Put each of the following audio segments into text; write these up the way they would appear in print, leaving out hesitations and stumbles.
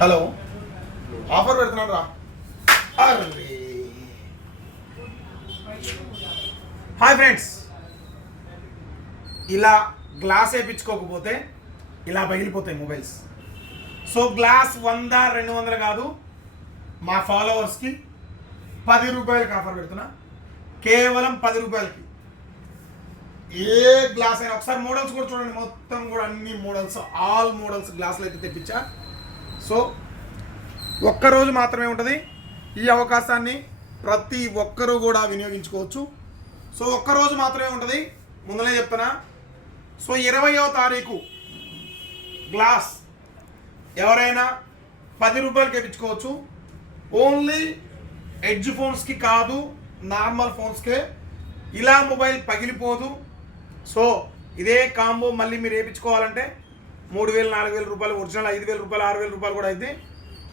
Hello, offer పెడుతున్నాను రా. అరే హాయ్ ఫ్రెండ్స్, ఇలా గ్లాస్ వేయించుకోకపోతే ఇలా పగిలిపోతాయి మొబైల్స్. సో గ్లాస్ 100 200 కాదు, మా ఫాలోవర్స్కి 10 రూపాయలకి ఆఫర్ పెడుతున్నా. కేవలం 10 రూపాయలకి ఏ గ్లాస్ అయినా. ఒకసారి మోడల్స్ కూడా చూడండి, మొత్తం కూడా అన్ని మోడల్స్, ఆల్ మోడల్స్ గ్లాసులు అయితే తెప్పించా. సో ఒక్కరోజు మాత్రమే ఉంటుంది ఈ అవకాశాన్ని, ప్రతి ఒక్కరూ కూడా వినియోగించుకోవచ్చు. సో ఒక్కరోజు మాత్రమే ఉంటుంది, ముందునే చెప్తున్నా. సో 20వ తారీఖు గ్లాస్ ఎవరైనా 10 రూపాయలకి వేయించుకోవచ్చు. ఓన్లీ ఎడ్జ్ ఫోన్స్కి కాదు, నార్మల్ ఫోన్స్కే. ఇలా మొబైల్ పగిలిపోదు. సో ఇదే కాంబో మళ్ళీ మీరు వేయించుకోవాలంటే 3000 4000 రూపాయలు, ఒరిజినల్ 5000 రూపాయలు 6000 రూపాయలు కూడా అయితే.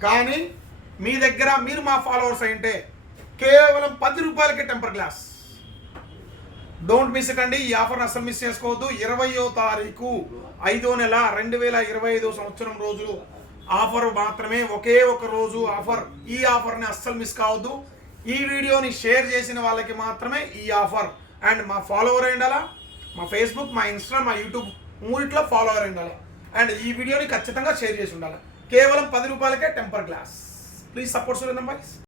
కానీ మీ దగ్గర మీరు మా ఫాలోవర్స్ అయింటే కేవలం 10 రూపాయలకి temper glass. Don't miss it అండి, ఈ ఆఫర్ని అస్సలు మిస్ చేసుకోవద్దు. 20వ తారీఖు 5వ నెల 2025 సంవత్సరం రోజు ఆఫర్ మాత్రమే, ఒకే ఒక రోజు ఆఫర్. ఈ ఆఫర్ని అస్సలు మిస్ కావద్దు. ఈ వీడియోని షేర్ చేసిన వాళ్ళకి మాత్రమే ఈ ఆఫర్. అండ్ మా ఫాలోవర్ అయి ఉండాలా, మా ఫేస్బుక్, మా ఇన్స్టా, మా యూట్యూబ్ మూడిట్లో ఫాలోవర్ అయి ఉండాలి. అండ్ ఈ వీడియోని ఖచ్చితంగా షేర్ చేసి ఉండాలి. కేవలం 10 రూపాయలకే temper glass. Please support Surendra boys.